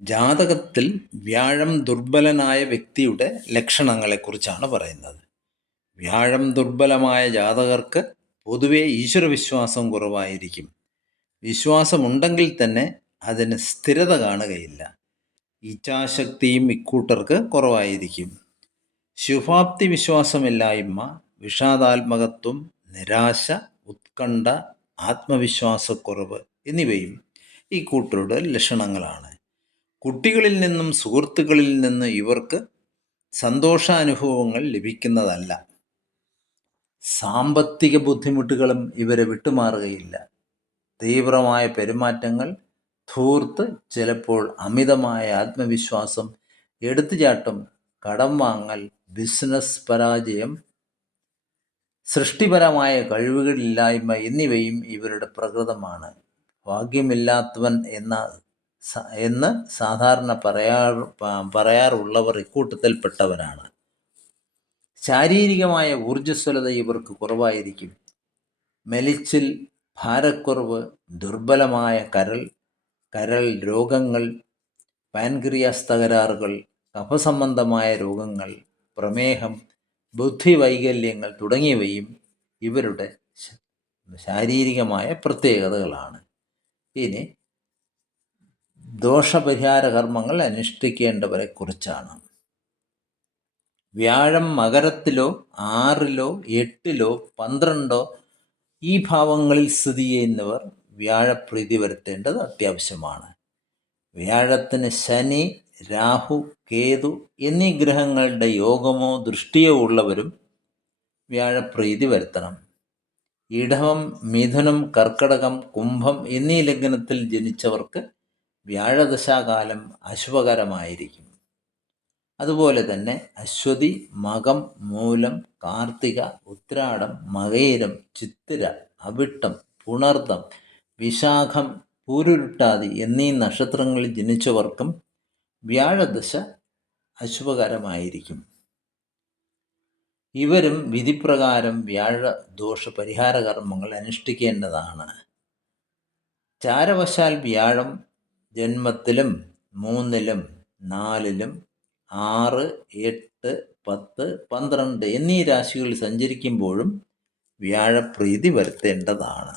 ജാതകത്തിൽ വ്യാഴം ദുർബലനായ വ്യക്തിയുടെ ലക്ഷണങ്ങളെക്കുറിച്ചാണ് പറയുന്നത്. വ്യാഴം ദുർബലമായ ജാതകർക്ക് പൊതുവെ ഈശ്വരവിശ്വാസം കുറവായിരിക്കും. വിശ്വാസമുണ്ടെങ്കിൽ തന്നെ അതിന് സ്ഥിരത കാണുകയില്ല. ഇച്ഛാശക്തിയും ഇക്കൂട്ടർക്ക് കുറവായിരിക്കും. ശുഭാപ്തി വിശ്വാസമില്ലായ്മ വിഷാദാത്മകത്വം നിരാശ ഉത്കണ്ഠ ആത്മവിശ്വാസക്കുറവ് എന്നിവയും ഈ കൂട്ടരുടെ ലക്ഷണങ്ങളാണ്. കുട്ടികളിൽ നിന്നും സുഹൃത്തുക്കളിൽ നിന്നും ഇവർക്ക് സന്തോഷാനുഭവങ്ങൾ ലഭിക്കുന്നതല്ല. സാമ്പത്തിക ബുദ്ധിമുട്ടുകളും ഇവരെ വിട്ടുമാറുകയില്ല. തീവ്രമായ പെരുമാറ്റങ്ങൾ ധൂർത്ത് ചിലപ്പോൾ അമിതമായ ആത്മവിശ്വാസം എടുത്തുചാട്ടം കടം വാങ്ങൽ ബിസിനസ് പരാജയം സൃഷ്ടിപരമായ കഴിവുകളില്ലായ്മ എന്നിവയും ഇവരുടെ പ്രകൃതമാണ്. ഭാഗ്യമില്ലാത്തവൻ എന്ന എന്ന് സാധാരണ പറയാറ് പറയാറുള്ളവർ ഇക്കൂട്ടത്തിൽപ്പെട്ടവരാണ്. ശാരീരികമായ ഊർജസ്വലത ഇവർക്ക് കുറവായിരിക്കും. മെലിച്ചിൽ ഭാരക്കുറവ് ദുർബലമായ കരൾ കരൾ രോഗങ്ങൾ പാൻക്രിയാസ് തകരാറുകൾ കഫസംബന്ധമായ രോഗങ്ങൾ പ്രമേഹം ബുദ്ധിവൈകല്യങ്ങൾ തുടങ്ങിയവയും ഇവരുടെ ശാരീരികമായ പ്രത്യേകതകളാണ്. ഇനി ദോഷപരിഹാര കർമ്മങ്ങൾ അനുഷ്ഠിക്കേണ്ടവരെ കുറിച്ചാണ് വ്യാഴം മകരത്തിലോ ആറിലോ എട്ടിലോ പന്ത്രണ്ടോ ഈ ഭാവങ്ങളിൽ സ്ഥിതി ചെയ്യുന്നവർ വ്യാഴപ്രീതി വരുത്തേണ്ടത് അത്യാവശ്യമാണ്. വ്യാഴത്തിന് ശനി രാഹു കേതു എന്നീ ഗ്രഹങ്ങളുടെ യോഗമോ ദൃഷ്ടിയോ ഉള്ളവരും വ്യാഴപ്രീതി വരുത്തണം. ഇടവം മിഥുനം കർക്കടകം കുംഭം എന്നീ ലഗ്നത്തിൽ ജനിച്ചവർക്ക് വ്യാഴദശാകാലം അശുഭകരമായിരിക്കും. അതുപോലെ തന്നെ അശ്വതി മകം മൂലം കാർത്തിക ഉത്രാടം മകയിരം ചിത്തിര അവിട്ടം പുണർദം വിശാഖം പൂരുരുട്ടാതി എന്നീ നക്ഷത്രങ്ങളിൽ ജനിച്ചവർക്കും വ്യാഴദശ അശുഭകരമായിരിക്കും. ഇവരും വിധിപ്രകാരം വ്യാഴ ദോഷ പരിഹാര കർമ്മങ്ങൾ അനുഷ്ഠിക്കേണ്ടതാണ്. ചാരവശാൽ വ്യാഴം ജന്മത്തിലും മൂന്നിലും നാലിലും ആറ് എട്ട് പത്ത് പന്ത്രണ്ട് എന്നീ രാശികളിൽ സഞ്ചരിക്കുമ്പോഴും വ്യാഴപ്രീതി വരുത്തേണ്ടതാണ്.